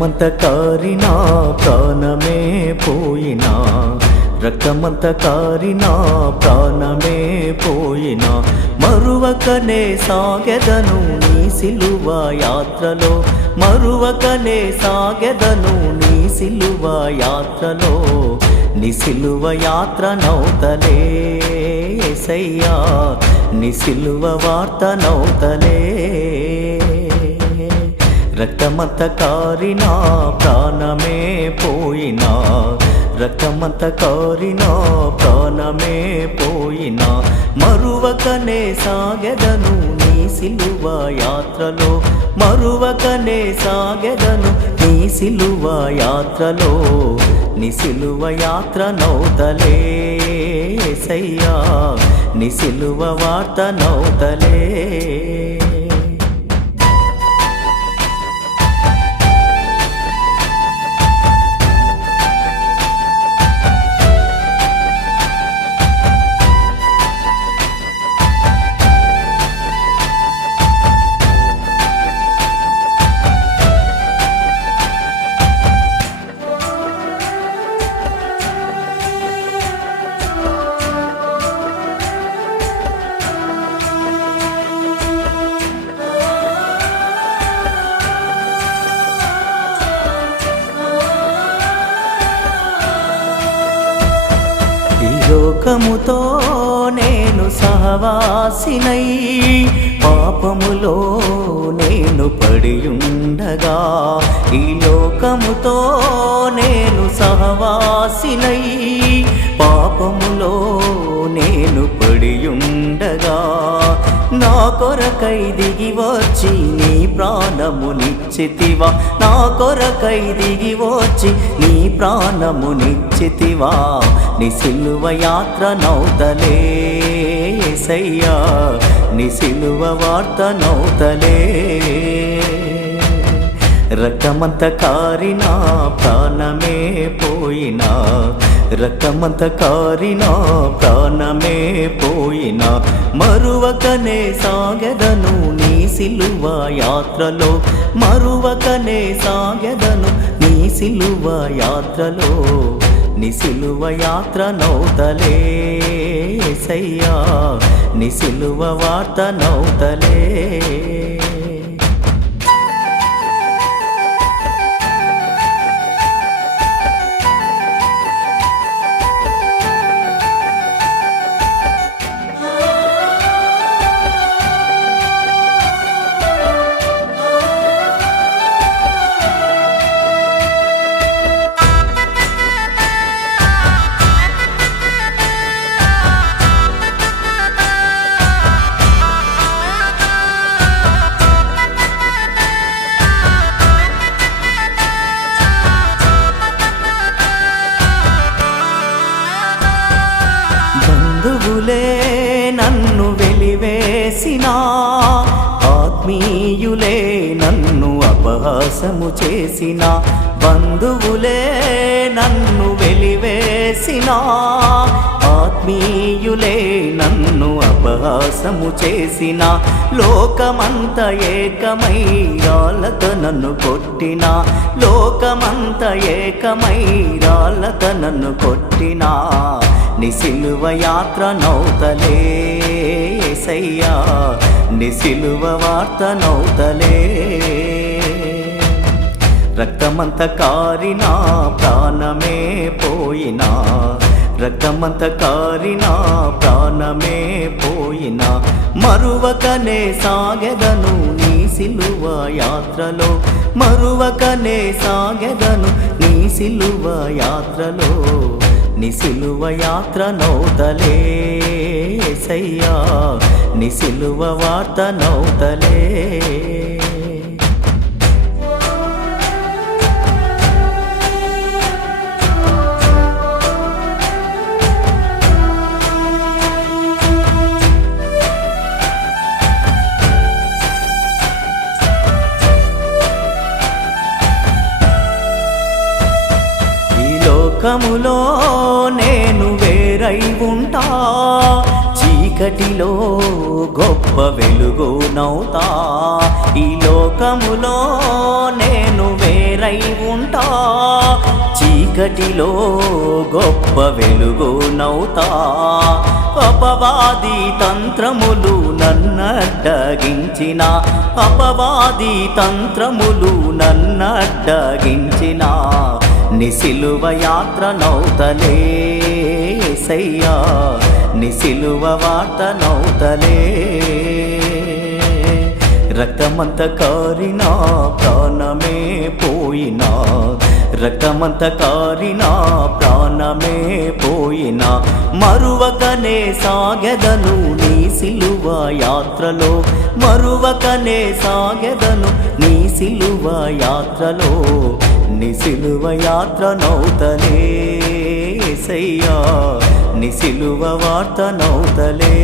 రక్తమంత కారినా ప్రాణమే పోయినా, రక్తమంత కారినా ప్రాణమే పోయినా, మరువకనే సాగెదను నీ సిలువ యాత్రలో, మరువకనే సాగెదను నీ సిలువ యాత్రలో. నీ సిలువ యాత్ర నౌతలే యేసయ్యా, నీ సిలువ వార్త నౌతలే. రక్తమంత కారినా ప్రాణమే పోయినా, రక్తమంత కారినా ప్రాణమే పోయినా, మరువకనే సాగెదను నీ సిలువ యాత్రలో, మరువకనే సాగెదను నీ సిలువ యాత్రలో. నీ సిలువ యాత్ర నౌతలే యేసయ్యా, నీ సిలువ వార్త నౌతలే. లోకముతో నేను సహవాసినై, పాపములో నేను పడియుండగా, ఈ లోకముతో నేను సహవాసినై, పాపములో నేను పడియుండగా, నా కొరకై దిగి వచ్చి నీ ప్రాణమునిచ్చితివా, నా కొరకై దిగి వచ్చి నీ ప్రాణమునిచ్చితివా. నీ సిలువ యాత్ర నౌతలే యేసయ్యా, నీ సిలువ వార్త నౌతలే. రక్తమంత కారినా ప్రాణమే పోయినా, రక్తమంత కారినా ప్రాణమే పోయినా, మరువకనే సాగెదను నీ సిలువ యాత్రలో, మరువకనే సాగెదను నీ సిలువ యాత్రలో. నీ సిలువ యాత్ర నౌతలే యేసయ్యా, నీ సిలువ వార్త నౌతలే. బంధువులే నన్ను వెలివేసినా, ఆత్మీయులే నన్ను అపహాసము చేసిన, బంధువులే నన్ను వెలివేసినా, ఆత్మీయులే నన్ను అపహాసము చేసిన, లోకమంత ఏకమై రాళ్ళతో నన్ను కొట్టిన, లోకమంత ఏకమై రాళ్ళతో నన్ను కొట్టిన, నీ సిలువ యాత్ర నౌతలే యేసయ్యా, నీ సిలువ వార్త నౌతలే. రక్తమంత కారినా ప్రాణమే పోయినా, రక్తమంత కారినా ప్రాణమే పోయినా, మరువకనే సాగెదను నీ సిలువ యాత్రలో, మరువకనే సాగెదను నీ సిలువ యాత్రలో. నీ సిలువ యాత్ర నౌతలే యేసయ్యా, నీ సిలువ వార్త నౌతలే. లోకములో నేను వేరై ఉంటా, చీకటిలో గొప్ప వెలుగునవుతా, ఈ లోకములో నేను వేరై ఉంటా. చీకటిలో గొప్ప వెలుగునవుతా, అపవాది తంత్రములు నన్నడ్డగించిన, అపవాది తంత్రములు నన్నడ్డగించిన, నిసిలువ యాత్ర నౌతలే సయ్యా, నిసిలువ వార్త నౌతలే. రక్తమంత కారినా ప్రాణమే పోయినా, రక్తమంత కారినా ప్రాణమే పోయినా, మరువకనే సాగెదను నీ సిలువ యాత్రలో, మరువకనే సాగెదను నీ సిలువ యాత్రలో, నీ సిలువ యాత్ర నౌతలే సయ్యా, నీ సిలువ వార్త నౌతలే.